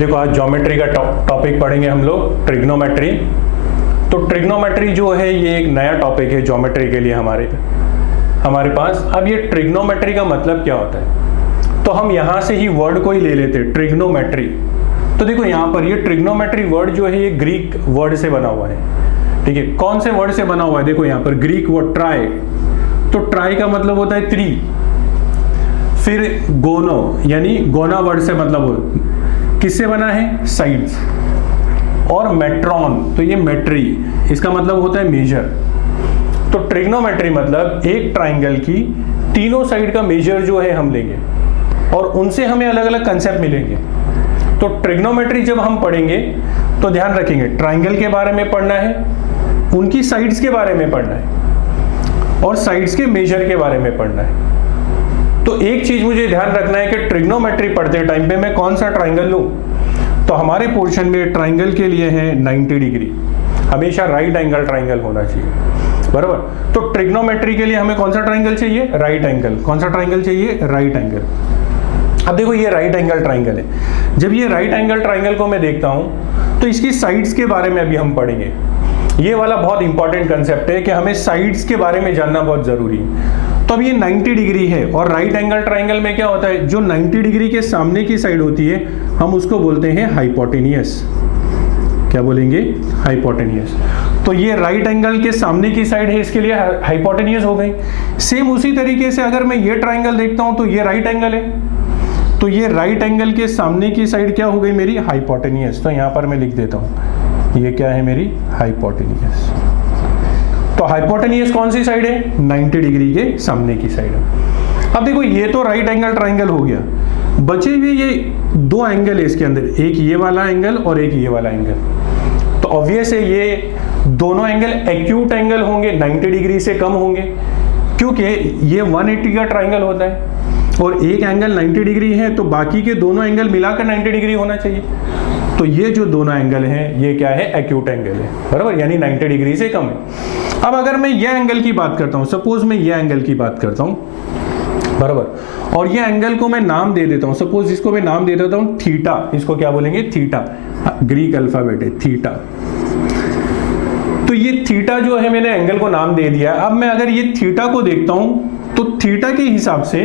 देखो आज ज्योमेट्री का टॉपिक पढ़ेंगे हम लोग, ट्रिग्नोमेट्री। तो ट्रिग्नोमेट्री जो है ये एक नया टॉपिक है ज्योमेट्री के लिए हमारे पास। अब ये ट्रिग्नोमेट्री का मतलब क्या होता है, तो हम यहाँ से ही वर्ड को ही ले लेते हैं, ट्रिग्नोमेट्री। तो देखो यहाँ पर ये ट्रिग्नोमेट्री वर्ड जो है ये ग्रीक वर्ड से बना हुआ है, ठीक है। कौन से वर्ड से बना हुआ है, देखो यहाँ पर ग्रीक वर्ड ट्राई। तो ट्राई का मतलब होता है 3, फिर गोनो यानी गोना वर्ड से मतलब किससे बना है, साइड्स। और मेट्रॉन, तो ये मेट्री, इसका मतलब होता है मेजर। तो ट्रिग्नोमेट्री मतलब एक ट्राइंगल की तीनों साइड का मेजर जो है हम लेंगे और उनसे हमें अलग अलग कंसेप्ट मिलेंगे। तो ट्रिग्नोमेट्री जब हम पढ़ेंगे तो ध्यान रखेंगे ट्राइंगल के बारे में पढ़ना है, उनकी साइड्स के बारे में पढ़ना है और साइड्स के मेजर के बारे में पढ़ना है। तो एक चीज मुझे ध्यान रखना है कि ट्रिग्नोमेट्री पढ़ते टाइम पे मैं कौन सा ट्राइंगल लूं। तो हमारे पोर्शन में ट्राइंगल के लिए है 90 डिग्री, हमेशा राइट एंगल ट्राइंगल होना चाहिए, बराबर। तो ट्रिग्नोमेट्री के लिए हमें कौन सा ट्राइंगल चाहिए, राइट एंगल। कौन सा ट्राइंगल चाहिए, राइट एंगल। अब देखो ये राइट एंगल ट्राइंगल है। जब ये राइट एंगल ट्राइंगल को मैं देखता हूं तो इसकी साइड्स के बारे में अभी हम पढ़ेंगे। ये वाला बहुत इंपॉर्टेंट कंसेप्ट है कि हमें साइड्स के बारे में जानना बहुत जरूरी है। तो अब ये 90 डिग्री है और राइट एंगल ट्राइंगल में क्या होता है, जो 90 डिग्री के सामने की साइड होती है हम उसको बोलते हैं हाइपोटेनियस। क्या बोलेंगे, हाइपोटेनियस। तो ये राइट एंगल के सामने की साइड है, इसके लिए हाइपोटेनियस हो गई। सेम उसी तरीके से अगर मैं ये ट्राइंगल देखता हूं तो ये राइट एंगल है, तो ये राइट एंगल के सामने की साइड क्या हो गई मेरी, हाइपोटेनियस। तो यहां पर मैं लिख देता हूं, ये क्या है मेरी, हाइपोटेनियस। तो हाइपोटेनियस कौन सी साइड है, 90 डिग्री के सामने की साइड है। अब देखो ये तो राइट एंगल ट्राइंगल हो गया, बचे हुए ये 2 एंगल है इसके अंदर, एक ये वाला एंगल और एक ये वाला एंगल। तो ऑब्वियस है ये दोनों एंगल एक्यूट एंगल होंगे, 90 डिग्री से कम होंगे, क्योंकि ये 180 का ट्राइंगल होता है और एक एंगल 90 डिग्री है, तो बाकी के दोनों एंगल मिलाकर 90 डिग्री होना चाहिए। तो ये जो दोनों एंगल हैं ये क्या है, एक्यूट एंगल है, बराबर, यानी 90 डिग्री से कम है। अब अगर मैं ये एंगल की बात करता हूं, सपोज मैं ये एंगल की बात करता हूं, बराबर, और ये एंगल को मैं नाम दे देता हूं, सपोज इसको मैं नाम दे देता हूं थीटा। इसको क्या बोलेंगे, थीटा, ग्रीक अल्फाबेट है थीटा। तो ये थीटा जो है मैंने एंगल को नाम दे दिया। अब मैं अगर ये थीटा को देखता हूं तो थीटा के हिसाब से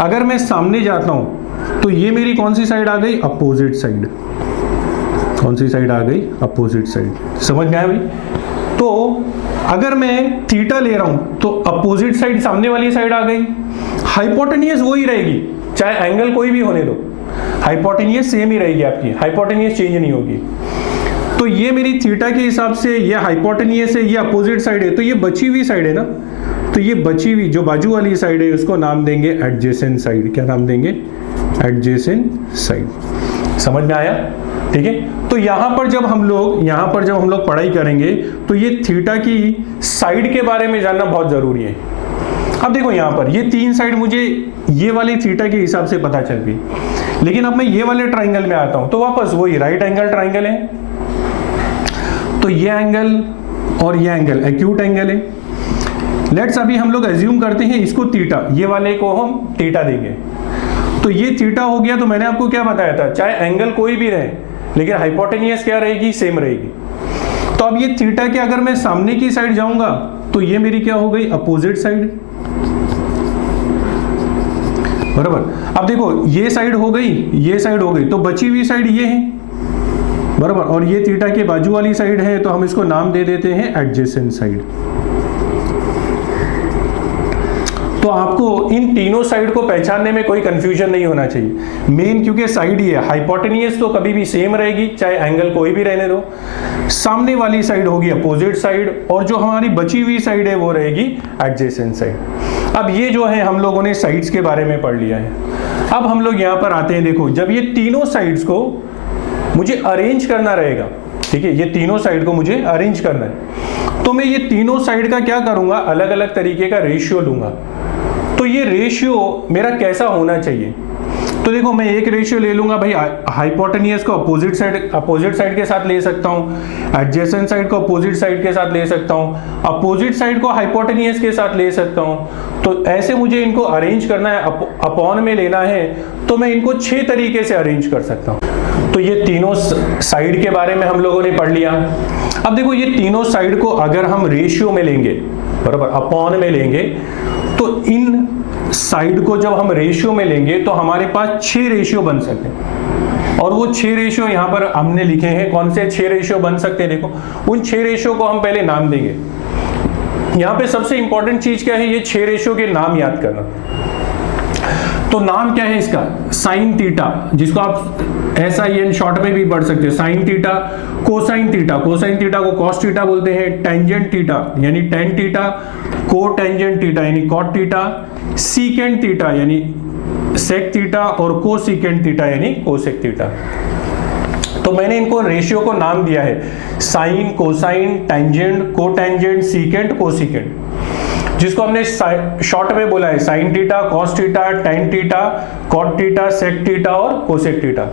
अगर मैं सामने जाता हूं तो ये मेरी कौन सी साइड आ गई, अपोजिट साइड। कौन सी साइड आ गई, अपोजिट साइड। समझ में आया भाई। तो अगर मैं थीटा ले रहा हूं तो अपोजिट साइड सामने वाली साइड आ गई, हाइपोटेनियस वो ही रहेगी, चाहे एंगल कोई भी होने दो, हाइपोटेनियस सेम ही रहेगी आपकी, हाइपोटेनियस चेंज नहीं होगी। तो ये मेरी थीटा के हिसाब से ये हाइपोटेनियस है, ये अपोजिट साइड है, तो ये बची हुई साइड है ना, तो ये बची हुई जो बाजू वाली साइड है उसको नाम देंगे एडजेसेंट साइड। क्या नाम देंगे, एडजेसेंट साइड। समझ में आया, ठीक है। तो यहां पर जब हम लोग पढ़ाई करेंगे तो ये थीटा की साइड के बारे में जानना बहुत जरूरी है। अब देखो यहां पर ये 3 साइड मुझे ये वाली थीटा के हिसाब से पता चल गई, लेकिन अब मैं ये वाले ट्राइंगल में आता हूं तो वापस वही राइट एंगल ट्राइंगल है, तो ये एंगल और ये एंगल एक्यूट एंगल है। लेट्स अभी हम लोग एज्यूम करते हैं इसको थीटा, ये वाले को हम थीटा देंगे। तो ये थीटा हो गया, तो मैंने आपको क्या बताया था, चाहे एंगल कोई भी रहे लेकिन हाइपोटेनियस क्या रहेगी, सेम रहेगी। तो अब ये थीटा के अगर मैं सामने की साइड जाऊंगा तो ये मेरी क्या हो गई, अपोजिट साइड, बराबर। अब देखो ये साइड हो गई, ये साइड हो गई, तो बची हुई साइड ये है, बराबर, और ये थीटा के बाजू वाली साइड है, तो हम इसको नाम दे देते हैं एडजेसेंट साइड। तो आपको इन तीनों साइड को पहचानने में कोई कंफ्यूजन नहीं होना चाहिए, मेन क्योंकि साइड ही है। हाइपोटेनियस तो कभी भी सेम रहेगी, चाहे एंगल कोई भी रहने दो। सामने वाली साइड होगी अपोजिट साइड और जो हमारी बची हुई साइड है वो रहेगी एडजेसेंट साइड। अब ये जो है हम लोगों ने साइड्स के बारे में पढ़ लिया है। अब हम लोग यहाँ पर आते हैं, देखो जब ये तीनों साइड्स को मुझे अरेंज करना रहेगा, ठीक है, ये तीनों साइड को मुझे अरेंज करना है, तो मैं ये तीनों साइड का क्या करूंगा, अलग अलग तरीके का रेशियो लूंगा। तो ये रेशियो मेरा कैसा होना चाहिए, तो देखो मैं एक रेशियो ले लूंगा भाई, हाइपोटेनियस को अपोजिट साइड के साथ ले सकता हूँ, एडजेसेंट साइड को अपोजिट साइड के साथ ले सकता हूँ, अपोजिट साइड को हाइपोटेनियस के साथ ले सकता हूँ। तो ऐसे मुझे इनको अरेंज करना है, अपॉन में लेना है, तो मैं इनको 6 तरीके से अरेंज कर सकता हूँ। तो ये तीनों साइड के बारे में हम लोगों ने पढ़ लिया। अब देखो ये तीनों साइड को अगर हम रेशियो में लेंगे, बराबर, अपॉन में लेंगे, तो इन साइड को जब हम रेशियो में लेंगे तो हमारे पास 6 रेशियो बन सकते हैं। और वो 6 रेशियो यहाँ पर हमने लिखे हैं। कौन से 6 रेशियो बन सकते हैं? देखो, उन 6 रेशियो को हम पहले नाम देंगे। यहाँ पे सबसे इंपॉर्टेंट चीज क्या है? ये 6 रेशियो के नाम याद करना। तो नाम क्या है इसका? साइन थीटा, जिसको आप SIN शॉर्ट में भी पढ़ सकते हो, sine theta, cosine theta, cosine theta को कॉस थीटा बोलते हैं, टेंजेंट थीटा यानी tan theta, cotangent theta यानी कॉट थीटा, सीकेंट थीटा यानी सेक थीटा और को सीकेंट थीटा यानी कोसेक थीटा। तो मैंने इनको रेशियो को नाम दिया है, sine, cosine, tangent, cotangent, secant, cosecant, जिसको हमने शॉर्ट में बोला है sine theta, cos theta, tan theta, cot theta, sec theta और कोसेक थीटा।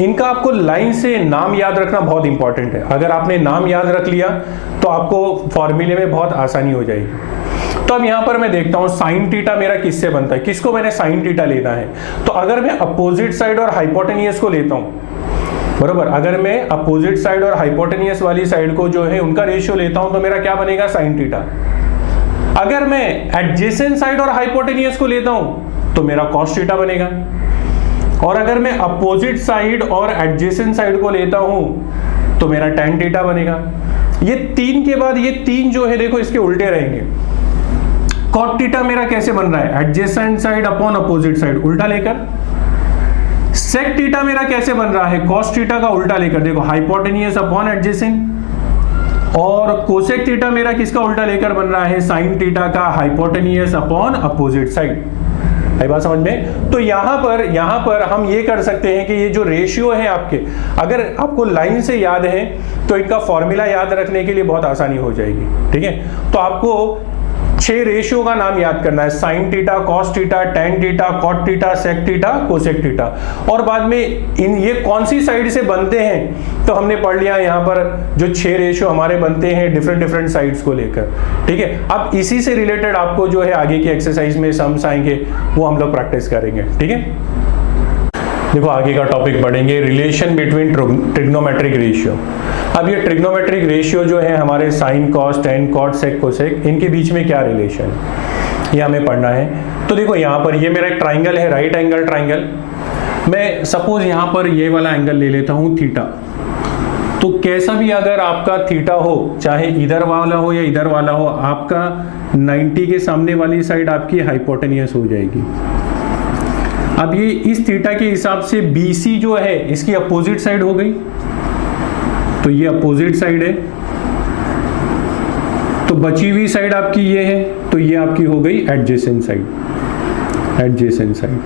इनका आपको लाइन से नाम याद रखना बहुत इंपॉर्टेंट है। अगर आपने नाम याद रख लिया तो आपको फॉर्मूले में बहुत आसानी हो जाएगी। तो अब यहां पर मैं देखता हूं साइन थीटा मेरा किससे बनता है, किसको मैंने साइन थीटा लेना है। तो अगर मैं अपोजिट साइड और हाइपोटेनियस को लेता हूं, बराबर, अगर मैं अपोजिट साइड और हाइपोटेनियस वाली साइड को जो है उनका रेशियो लेता हूं तो मेरा क्या बनेगा? Sine theta. अगर मैं एडजेसेंट साइड और हाइपोटेनियस को लेता हूं तो मेरा कॉस थीटा बनेगा। और अगर मैं अपोजिट साइड और एडजेसेंट साइड को लेता हूं तो मेरा टेन थीटा बनेगा। ये 3 के बाद ये 3 जो है देखो इसके उल्टे रहेंगे। कॉट थीटा मेरा कैसे बन रहा है? Adjacent side upon opposite side, उल्टा लेकर। सेक थीटा मेरा कैसे बन रहा है? कॉस थीटा का उल्टा लेकर, देखो, हाइपोटेनियस अपॉन एडजेसेंट। और कोसेक थीटा मेरा किसका उल्टा लेकर बन रहा है? साइन थीटा का हाइपोटेनियस अपॉन अपोजिट साइड। आई बात समझ में? तो यहां पर हम ये कर सकते हैं कि ये जो रेशियो है आपके, अगर आपको लाइन से याद है तो इनका फॉर्मूला याद रखने के लिए बहुत आसानी हो जाएगी। ठीक है, तो आपको 6 रेशियो का नाम याद करना है, sine theta, cos theta, tan theta, cot theta, sec theta, cosec theta. और बाद में ये कौन सी साइड से बनते हैं तो हमने पढ़ लिया यहाँ पर जो 6 रेशियो हमारे बनते हैं डिफरेंट साइड्स को लेकर। ठीक है, अब इसी से रिलेटेड आपको जो है आगे की एक्सरसाइज में सम्स आएंगे, वो हम लोग प्रैक्टिस करेंगे। ठीक है, देखो आगे का टॉपिक पढ़ेंगे, रिलेशन बिटवीन ट्रिग्नोमेट्रिक रेशियो। अब ये ट्रिग्नोमेट्रिक रेशियो जो है हमारे साइन, कॉस, टेन, कॉट, सेक, कोसेक, इनके बीच में क्या रिलेशन है ये हमें पढ़ना है। तो देखो यहाँ पर ये मेरा एक ट्राइंगल है, राइट एंगल ट्राइंगल। मैं सपोज यहाँ पर ये वाला एंगल ले लेता हूँ थीटा। तो कैसा भी अगर आपका थीटा हो, चाहे इधर वाला हो या इधर वाला हो, आपका 90 के सामने वाली साइड आपकी हाइपोटेनियस हो जाएगी। अब ये इस थीटा के हिसाब से BC जो है इसकी अपोजिट साइड हो गई, तो ये अपोजिट साइड है। तो बची हुई साइड आपकी ये है, तो ये आपकी हो गई एडजेसेंट साइड, एडजेसेंट साइड।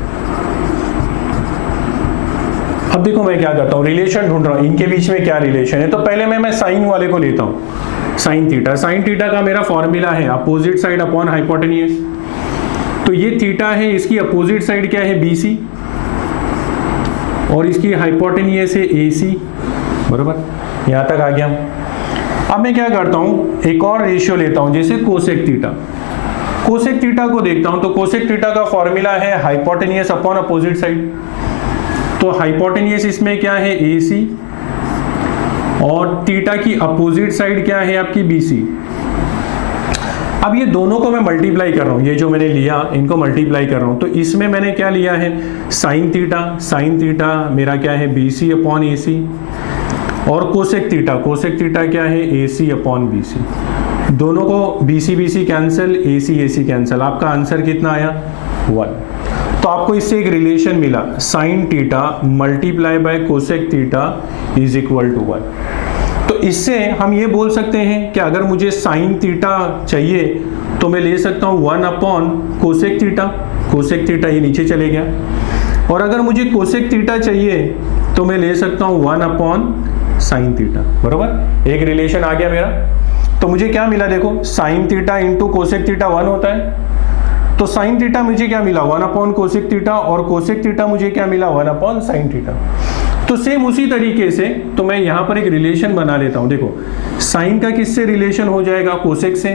अब देखो मैं क्या करता हूं, रिलेशन ढूंढ रहा हूं, इनके बीच में क्या रिलेशन है। तो पहले मैं साइन वाले को लेता हूं, साइन थीटा। साइन थीटा का मेरा फॉर्मूला है अपोजिट साइड अपॉन हाइपोटेनियस। तो ये थीटा है, इसकी अपोजिट साइड क्या है? BC, और इसकी हाइपोटेनियस है AC, बराबर, यहां तक आ गया। अब मैं क्या करता हूं, एक और रेशियो लेता हूं, जैसे कोसेक थीटा। कोसेक थीटा को देखता हूं, तो कोसेक थीटा का फॉर्मूला है हाइपोटेनियस अपॉन अपोजिट साइड। तो हाइपोटेनियस इसमें क्या है? AC, और थीटा की अपोजिट साइड क्या है आपकी? BC। अब ये दोनों को मैं मल्टीप्लाई कर रहा हूं, ये जो मैंने लिया इनको मल्टीप्लाई कर रहा हूं। तो इसमें मैंने क्या लिया है? साइन थीटा, साइन थीटा मेरा क्या है? BC upon AC। और कोसेक थीटा क्या है? AC upon BC। दोनों को BC कैंसिल, AC कैंसिल, आपका आंसर कितना आया? 1। तो आपको इससे एक रिलेशन मिला, sine theta multiply by cosec theta is equal to 1। तो इससे हम ये बोल सकते हैं कि अगर मुझे साइन थीटा चाहिए तो मैं ले सकता हूँ 1 upon cosec theta. Cosec theta ये नीचे चले गया। और अगर मुझे कोसेक थीटा चाहिए तो मैं ले सकता हूँ 1 अपॉन साइन थीटा, बराबर, एक रिलेशन आ गया मेरा। तो मुझे क्या मिला? देखो, sign theta into cosec theta 1 होता है। तो साइन थीटा मुझे क्या मिला? 1 अपॉन कोसेक थीटा, और कोसेक थीटा मुझे क्या मिला? 1 अपॉन साइन थीटा। तो सेम उसी तरीके से तो मैं यहां पर एक रिलेशन बना लेता हूं। देखो, साइन का किससे रिलेशन हो जाएगा? कोसेक से।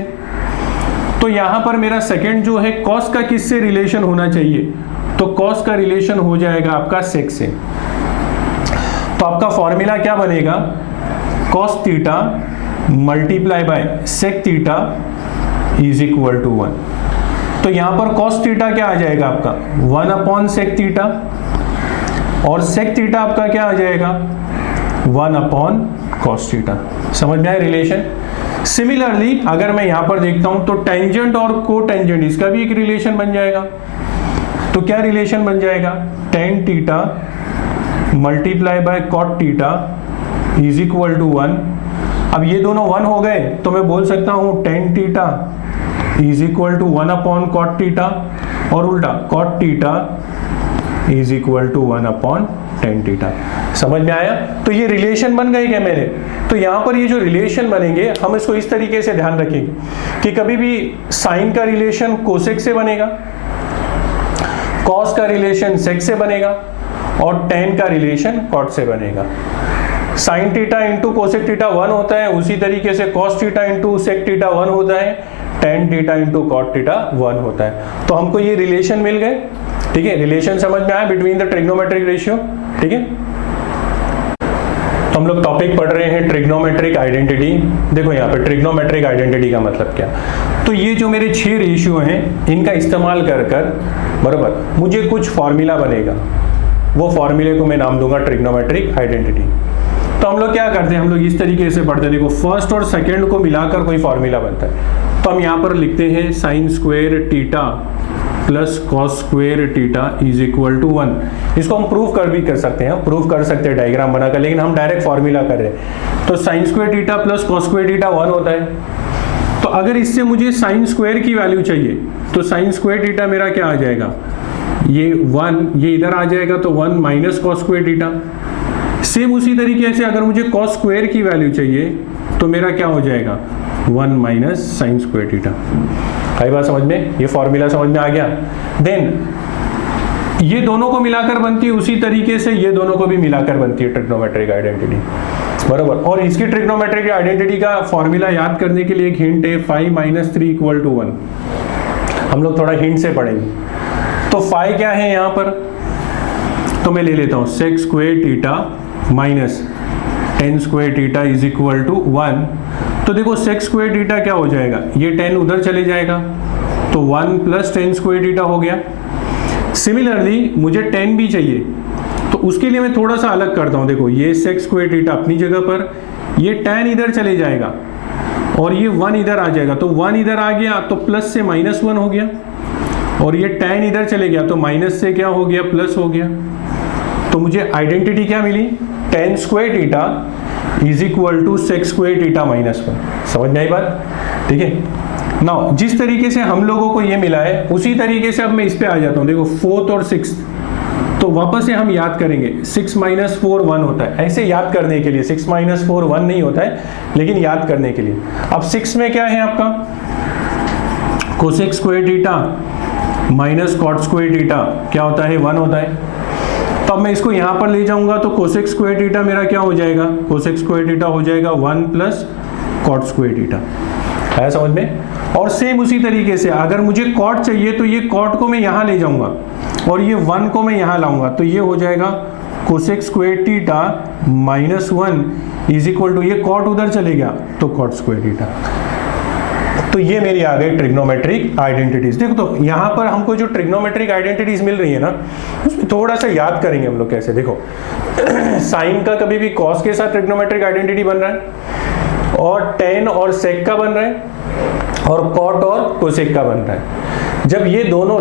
तो यहां पर मेरा सेकंड जो है कॉस का किससे रिलेशन होना चाहिए? तो कॉस का रिलेशन हो जाएगा आपका सेक से। तो आपका फॉर्मूला क्या बनेगा, cos theta multiply by sec theta is equal to 1। तो यहां पर cos थीटा क्या आ जाएगा आपका 1 अपॉन sec थीटा, और sec थीटा आपका क्या आ जाएगा 1 अपॉन cos थीटा। समझ में आया रिलेशन। सिमिलरली अगर मैं यहां पर देखता हूं तो टेंजेंट और को टेंजेंट इसका भी एक रिलेशन बन जाएगा। तो क्या रिलेशन बन जाएगा, tan theta multiply by cot theta is equal to 1। अब ये दोनों 1 हो गए तो मैं बोल सकता हूं tan theta is equal to 1 upon cot theta, और उल्टा cot theta is equal to 1 upon tan theta. समझ में आया। तो ये रिलेशन बन गए क्या मेरे। तो यहां पर ये जो रिलेशन बनेंगे हम इसको इस तरीके से ध्यान रखेंगे कि कभी भी साइन का रिलेशन कोसेक से बनेगा, कॉस का रिलेशन सेक से बनेगा, और टेन का रिलेशन कॉट से बनेगा। Sine theta into cosec theta 1 होता है, उसी तरीके से cos theta into sec theta 1 होता है, tan theta into cot theta 1 होता है। तो हमको ये रिलेशन मिल गए, ठीक है। रिलेशन समझ में आया बिटवीन द ट्रिग्नोमेट्रिक रेशियो, ठीक है। तो हम लोग टॉपिक पढ़ रहे हैं ट्रिग्नोमेट्रिक आइडेंटिटी। देखो यहाँ पे ट्रिग्नोमेट्रिक आइडेंटिटी का मतलब क्या। तो ये जो मेरे 6 रेशियो हैं इनका इस्तेमाल कर बराबर मुझे कुछ फॉर्मूला बनेगा, वो फॉर्मूले को मैं नाम दूंगा ट्रिग्नोमेट्रिक आइडेंटिटी। तो हम लोग क्या करते हैं, हम लोग इस तरीके से पढ़ते हैं। देखो फर्स्ट और सेकंड को मिलाकर कोई फॉर्मूला बनता है। तो हम यहाँ पर लिखते हैं sine square theta plus cos square theta is equal to 1। इसको हम प्रूव कर सकते हैं, प्रूव कर सकते हैं डायग्राम बनाकर, लेकिन हम डायरेक्ट फॉर्मूला कर रहे हैं। तो sign square theta plus cos square theta 1 होता है। तो अगर इससे मुझे साइन स्क्वायर की वैल्यू चाहिए तो साइन स्क्वायर थीटा मेरा क्या आ जाएगा, ये 1, ये इधर आ जाएगा तो 1 minus cos square theta. Same उसी तरीके से अगर मुझे कॉस स्क्वायर की वैल्यू चाहिए तो मेरा क्या हो जाएगा 1 माइनस साइन स्क्वायर थीटा। आई बात समझ में, ये फॉर्मूला समझ में आ गया। देन ये दोनों को मिलाकर बनती है, उसी तरीके से ये दोनों को भी मिलाकर बनती है ट्रिग्नोमेट्रिक आइडेंटिटी, बराबर। और इसकी ट्रिग्नोमेट्रिक आइडेंटिटी का फॉर्मूला याद करने के लिए एक हिंट है, 5 माइनस 3 इक्वल टू 1। हम लोग थोड़ा हिंट से पढ़ेंगे। तो 5 क्या है यहाँ पर, तो मैं ले लेता हूँ sec square theta minus tan square theta is equal to 1। तो देखो सेक स्क्वायर थीटा क्या हो जाएगा, ये 10 उधर चले जाएगा तो 1 प्लस टेन स्क्वायर थीटा हो गया। सिमिलरली मुझे 10 भी चाहिए, तो उसके लिए मैं थोड़ा सा अलग करता हूँ। देखो ये सेक स्क्वायर थीटा अपनी जगह पर, ये 10 इधर चले जाएगा और ये 1 इधर आ जाएगा। तो 1 इधर आ गया तो प्लस से माइनस 1 हो गया, और ये 10 इधर चले गया तो माइनस से क्या हो गया, प्लस हो गया। तो मुझे आइडेंटिटी क्या मिली, tan square theta is equal to sec square theta minus 1। समझ में आई बात, ठीक है। नाउ जिस तरीके से हम लोगों को ये मिला है उसी तरीके से अब मैं इस पे आ जाता हूँ। देखो 4th और 6th, तो वापस से हम याद करेंगे 6 माइनस 4 1 होता है। ऐसे याद करने के लिए 6 माइनस 4 1 नहीं होता है, लेकिन याद करने के लिए। अब 6 में क्या है आपका, cosec square theta minus cot square theta क्या होता है, 1 होता है। तो अब मैं इसको यहाँ पर ले जाऊंगा तो कोसेक स्क्वायर थीटा मेरा क्या हो जाएगा, कोसेक स्क्वायर थीटा हो जाएगा 1 प्लस कॉट स्क्वायर थीटा। है समझ में। और सेम उसी तरीके से अगर मुझे कॉट चाहिए तो ये कॉट को मैं यहाँ ले जाऊंगा और ये 1 को मैं यहाँ लाऊंगा, तो ये हो जाएगा cosec square theta minus 1 is equal to, ये कॉट उधर चले गया तो कॉट स्क्वायर थीटा। तो ये मेरी आ गई ट्रिग्नोमेट्रिक आइडेंटिटीज। देखो तो यहाँ पर हमको जो ट्रिग्नोमेट्रिक आइडेंटिटीज मिल रही है ना, उसमें थोड़ा सा याद करेंगे हम लोग कैसे। देखो साइन का कभी भी कॉस के साथ ट्रिग्नोमेट्रिक आइडेंटिटी बन रहा है, और टेन और सेक का बन रहा है, और कॉट और कोसेक का बन रहा है। जब ये दोनों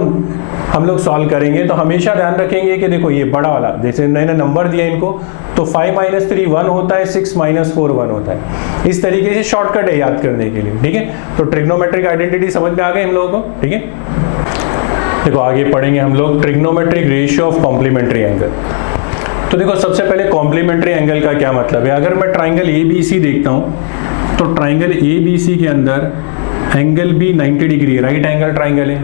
हम लोग सॉल्व करेंगे तो हमेशा ध्यान रखेंगे कि देखो ये बड़ा वाला, जैसे मैंने नंबर दिया इनको, तो 5 माइनस 3 1 होता है, 6 माइनस 4 1 होता है। इस तरीके से शॉर्टकट है याद करने के लिए, ठीक है। तो ट्रिग्नोमेट्रिक आइडेंटिटी समझ में आ गई हम लोगों को, ठीक है। देखो आगे पढ़ेंगे हम लोग trigonometric ratio of complementary angle. तो देखो सबसे पहले कॉम्प्लीमेंट्री एंगल का क्या मतलब है। अगर मैं ट्राइंगल ABC देखता हूँ तो ट्राइंगल ABC के अंदर angle B 90 degree right angle triangle है,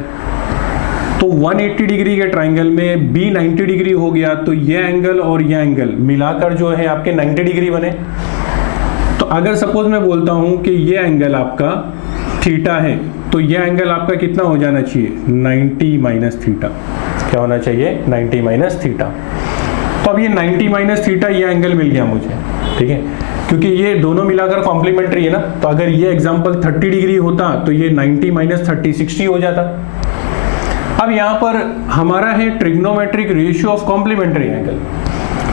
तो 180 डिग्री के ट्राइंगल में B 90 डिग्री हो गया, तो ये एंगल और ये एंगल मिलाकर जो है आपके 90 डिग्री बने। तो अगर सपोज मैं बोलता हूं कि ये एंगल आपका थीटा है, तो ये एंगल आपका कितना हो जाना चाहिए, 90 माइनस थीटा। क्या होना चाहिए, 90 माइनस थीटा। तो अब ये 90 माइनस थीटा ये एंगल मिल गया मुझे, ठीक है, क्योंकि ये दोनों मिलाकर कॉम्प्लीमेंट्री है ना। तो अगर ये एग्जांपल 30 डिग्री होता तो ये 90 माइनस 30 60 हो जाता। अब यहाँ पर हमारा है trigonometric ratio of complementary angle,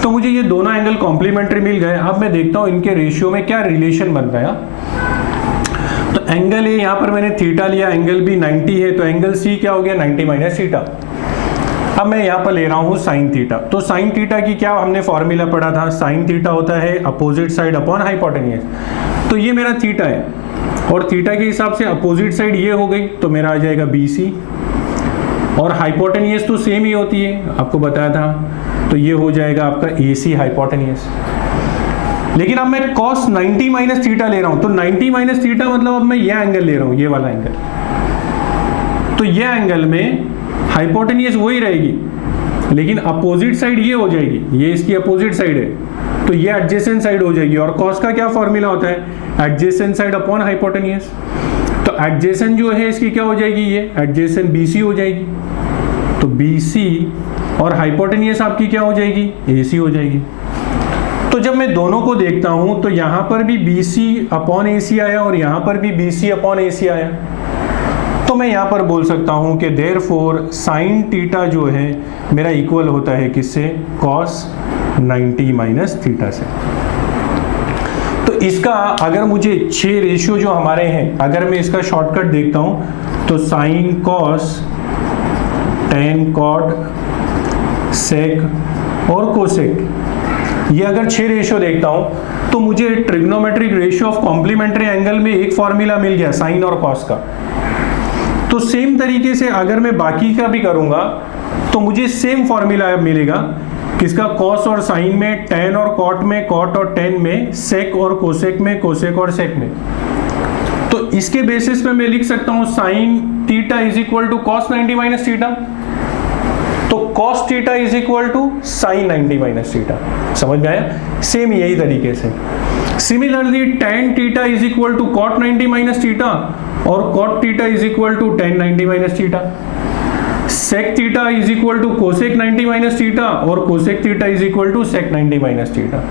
तो मुझे ये दोनों एंगल कॉम्प्लीमेंट्री मिल गए। अब मैं देखता हूँ इनके रेशियो में क्या रिलेशन बन रहा है। तो एंगल ए यहाँ पर मैंने थीटा लिया, एंगल बी 90 है, तो एंगल सी क्या हो गया 90 माइनस थीटा। अब मैं यहाँ पर ले रहा हूँ साइन थीटा, तो साइन थीटा की क्या हमने फॉर्मूला पढ़ा था, साइन थीटा होता है अपोजिट साइड अपॉन हाइपोटेन्यूज। तो ये मेरा थीटा है और थीटा के हिसाब से अपोजिट साइड ये हो गई, तो मेरा आ जाएगा BC, और हाइपोटेन्यूज तो सेम ही होती है, आपको बताया था, तो ये हो जाएगा आपका AC हाइपोटेन्यूज। लेकिन अब मैं cos 90 माइनस थीटा ले रहा हूं, तो 90 माइनस थीटा मतलब अब मैं ये एंगल ले रहा हूं, ये वाला एंगल। तो ये एंगल में हाइपोटेन्यूज वही रहेगी, लेकिन अपोजिट साइड ये हो जाएगी, ये इसकी अपोजिट साइड है, तो ये एडजेसेंट साइड हो जाएगी। और cos का क्या फॉर्मूला होता है, एडजेसेंट साइड अपॉन हाइपोटेन्यूज। तो एडजेसेंट जो है इसकी क्या हो जाएगी, ये एडजेसेंट BC हो जाएगी, तो BC, और हाइपोटेन्यूज आपकी क्या हो जाएगी, AC हो जाएगी। तो जब मैं दोनों को देखता हूं तो यहां पर भी BC अपॉन AC आया और यहां पर भी BC अपॉन AC आया, तो मैं यहां पर बोल सकता हूं कि देयरफॉर साइन थीटा जो है मेरा इक्वल होता है किससे, cos 90 माइनस थीटा से। तो इसका अगर मुझे 6 रेशियो जो हमारे हैं, अगर मैं इसका शॉर्टकट देखता हूं तो साइन कॉस, टेन कॉट, सेक और कोसेक, ये अगर 6 रेशियो देखता हूं तो मुझे trigonometric ratio of complementary angle में एक फॉर्मूला मिल गया साइन और कॉस का। तो सेम तरीके से अगर मैं बाकी का भी करूंगा तो मुझे सेम फॉर्मूला मिलेगा, किसका, कॉस और साइन में, टेन और कॉट में, कॉट और टेन में, सेक और कोसेक में, कोसेक और सेक में। तो इसके बेसिस पे मैं लिख सकता हूं sine theta is equal to cos 90 minus theta, तो cos theta is equal to sine 90 minus theta. समझ में आया, सेम यही तरीके से। Similarly tan theta is equal to cot 90 minus theta और cot theta is equal to tan 90 minus theta. sec theta is equal to cosec 90 minus theta और cosec theta is equal to sec 90 minus theta.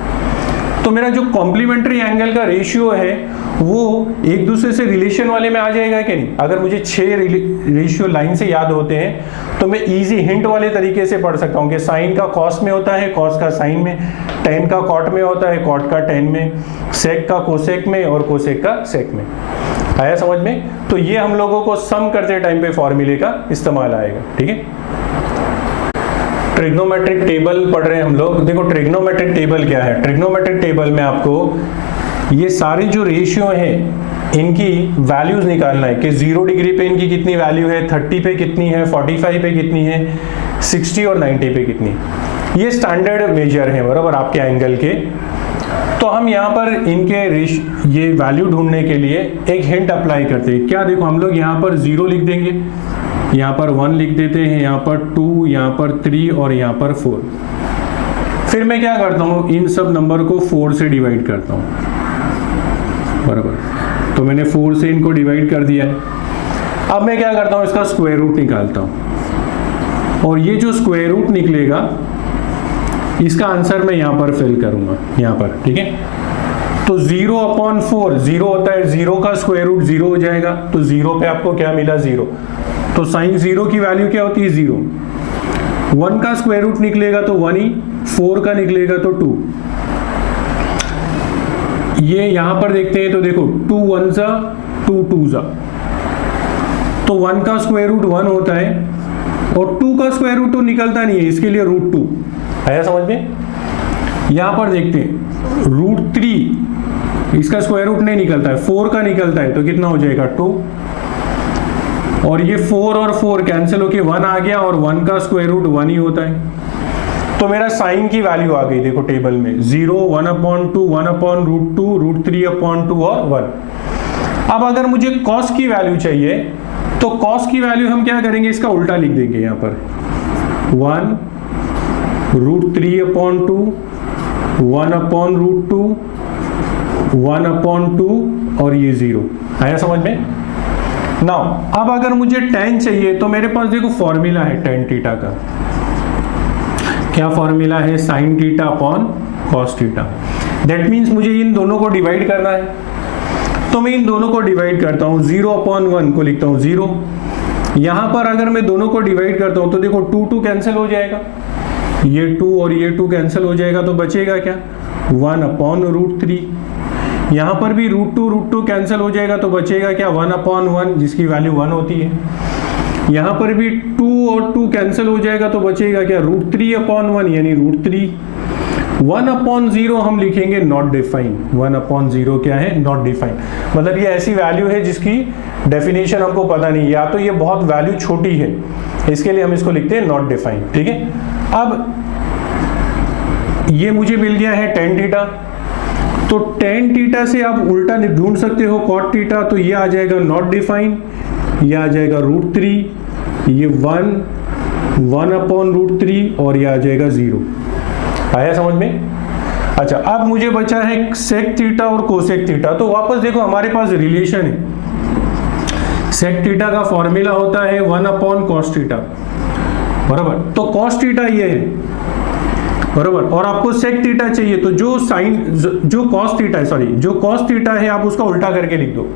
तो मेरा जो complementary angle का ratio है वो एक दूसरे से रिलेशन वाले में आ जाएगा कि नहीं। अगर मुझे 6 रेशियो लाइन से याद होते हैं तो मैं इजी हिंट वाले तरीके से पढ़ सकता हूँ कि साइन का कॉस में होता है, कॉस का साइन में, टेन का कॉट में होता है, कॉट का टेन में, सेक का कोसेक में और कोसेक का सेक में। आया समझ में। तो ये हम लोगों को सम करते टाइम पे फॉर्मूले का इस्तेमाल आएगा, ठीक है। ट्रिग्नोमेट्रिक टेबल पढ़ रहे हैं हम लोग। देखो ट्रिग्नोमेट्रिक टेबल क्या है। ट्रिग्नोमेट्रिक टेबल में आपको ये सारे जो रेशियो हैं इनकी वैल्यूज निकालना है कि 0 डिग्री पे इनकी कितनी वैल्यू है, 30 पे कितनी है, 45 पे कितनी है, 60 और 90 पे कितनी। ये स्टैंडर्ड मेजर है बराबर आपके एंगल के। तो हम यहाँ पर इनके ये वैल्यू ढूंढने के लिए एक हिंट अप्लाई करते हैं। क्या देखो हम लोग यहाँ पर 0 लिख देंगे, यहाँ पर 1 लिख देते हैं, यहाँ पर 2, यहाँ पर 3 और यहाँ पर 4। फिर मैं क्या करता हूँ, इन सब नंबर को 4 से डिवाइड करता हूँ बराबर। तो मैंने 4 से इनको डिवाइड कर दिया है। अब मैं क्या करता हूँ, इसका स्क्वायर रूट निकालता हूँ और ये जो स्क्वायर रूट निकलेगा इसका आंसर मैं यहाँ पर फिल करूँगा यहाँ पर, ठीक है। तो 0/4 0 होता है, 0 का स्क्वायर रूट 0 हो जाएगा। तो 0 पे आपको क्या मिला, 0। तो साइन 0 की वैल्यू क्या होती है, 0। 1 का स्क्वायर रूट निकलेगा तो 1 ही, 4 का निकलेगा तो 2। ये यहां पर देखते हैं तो देखो 2 1 जा 2 2 जा, तो 1 का स्क्वायर रूट 1 होता है और 2 का स्क्वायर रूट तो निकलता नहीं है, इसके लिए √2 आया समझ में। यहां पर देखते हैं √3 इसका स्क्वायर रूट नहीं निकलता है, 4 का निकलता है तो कितना हो जाएगा 2। और ये 4 और 4 कैंसिल होके 1 आ गया और 1 का स्क्वायर रूट 1 ही होता है। तो मेरा साइन की वैल्यू आ गई देखो टेबल में 0, 1/2, 1/√2, √3/2 और 1। अब अगर मुझे कॉस की वैल्यू चाहिए तो कॉस की वैल्यू हम क्या करेंगे, इसका उल्टा लिख देंगे यहाँ पर 1 √3/2, 1/√2, 1/2 और ये 0 आया समझ में। नाउ अब अगर मुझे tan चाहिए तो मेरे पास देखो फॉर्मूला है tan थीटा का। क्या फॉर्मूला है, sine theta upon cos theta. That means मुझे इन दोनों को डिवाइड करना है, तो मैं इन दोनों को डिवाइड करता हूँ, 0/1 को लिखता हूँ 0। यहाँ पर अगर मैं दोनों को डिवाइड करता हूँ तो देखो 2 कैंसिल हो जाएगा, ये 2 और ये 2 कैंसिल हो जाएगा, तो बचेगा क्या, 1/√3। यहाँ पर भी √2 कैंसिल हो जाएगा, तो बचेगा क्या, 1/1, जिसकी वैल्यू 1 होती है। यहाँ पर भी 2 और 2 कैंसिल हो जाएगा, तो बचेगा क्या, √3/1 यानी √3। 1/0 हम लिखेंगे नॉट डिफाइन। 1/0 क्या है, नॉट डिफाइन, मतलब ये ऐसी वैल्यू है जिसकी डेफिनेशन हमको पता नहीं, या तो ये बहुत वैल्यू छोटी है, इसके लिए हम इसको लिखते हैं नॉट डिफाइन। ठीक है, अब ये मुझे मिल गया है tan थीटा, तो tan थीटा से आप उल्टा ढूंढ सकते हो cot थीटा, तो ये आ जाएगा नॉट डिफाइन, ये आ जाएगा √3, ये 1/√3 और ये आ जाएगा 0। आया समझ में? अच्छा, अब मुझे बचा है सेक थीटा और कोसेक थीटा। तो वापस देखो हमारे पास रिलेशन है, सेक थीटा का फॉर्मूला होता है 1/cos थीटा, बराबर। तो cos थीटा ये है, बराबर, और आपको सेक थीटा चाहिए, तो जो cos थीटा है, सॉरी जो cos थीटा है आप उसका उल्टा करके लिख दो।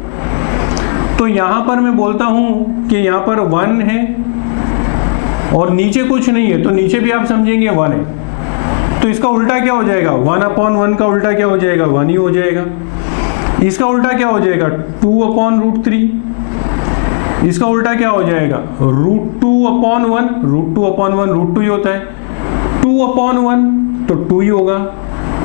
तो यहां पर मैं बोलता हूं कि यहां पर 1 है और नीचे कुछ नहीं है, तो नीचे भी आप समझेंगे 1 है, तो इसका उल्टा क्या हो जाएगा, 1/1 का उल्टा क्या हो जाएगा, 1 ही हो जाएगा। इसका उल्टा क्या हो जाएगा, 2/√3। इसका उल्टा क्या हो जाएगा, √2/1, √2/1 √2 ही होता है, 2/1 तो 2 ही होगा,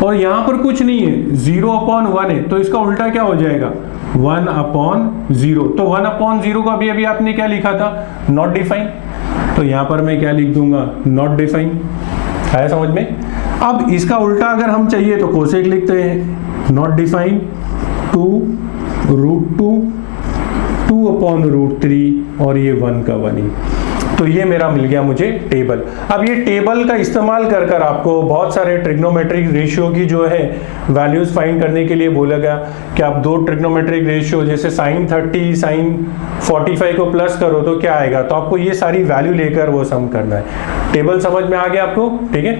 और यहाँ पर कुछ नहीं है, 0/1 है, तो इसका उल्टा क्या हो जाएगा, 1/0। तो 1/0 का अभी आपने क्या लिखा था, नॉट डिफाइन, तो यहाँ पर मैं क्या लिख दूंगा, नॉट डिफाइन। आया समझ में? अब इसका उल्टा अगर हम चाहिए तो कोसेक लिखते हैं, नॉट डिफाइन 2√2, 2/√3 और ये 1 का 1 ही। तो ये मेरा मिल गया मुझे टेबल। अब ये टेबल का इस्तेमाल कर कर आपको बहुत सारे ट्रिग्नोमेट्रिक रेशियो की जो है वैल्यूज फाइंड करने के लिए बोला गया कि आप दो ट्रिग्नोमेट्रिक रेशियो जैसे sin 30 sin 45 को प्लस करो तो क्या आएगा, तो आपको ये सारी वैल्यू लेकर वो सम करना है। टेबल समझ में आ गया आपको? ठीक है।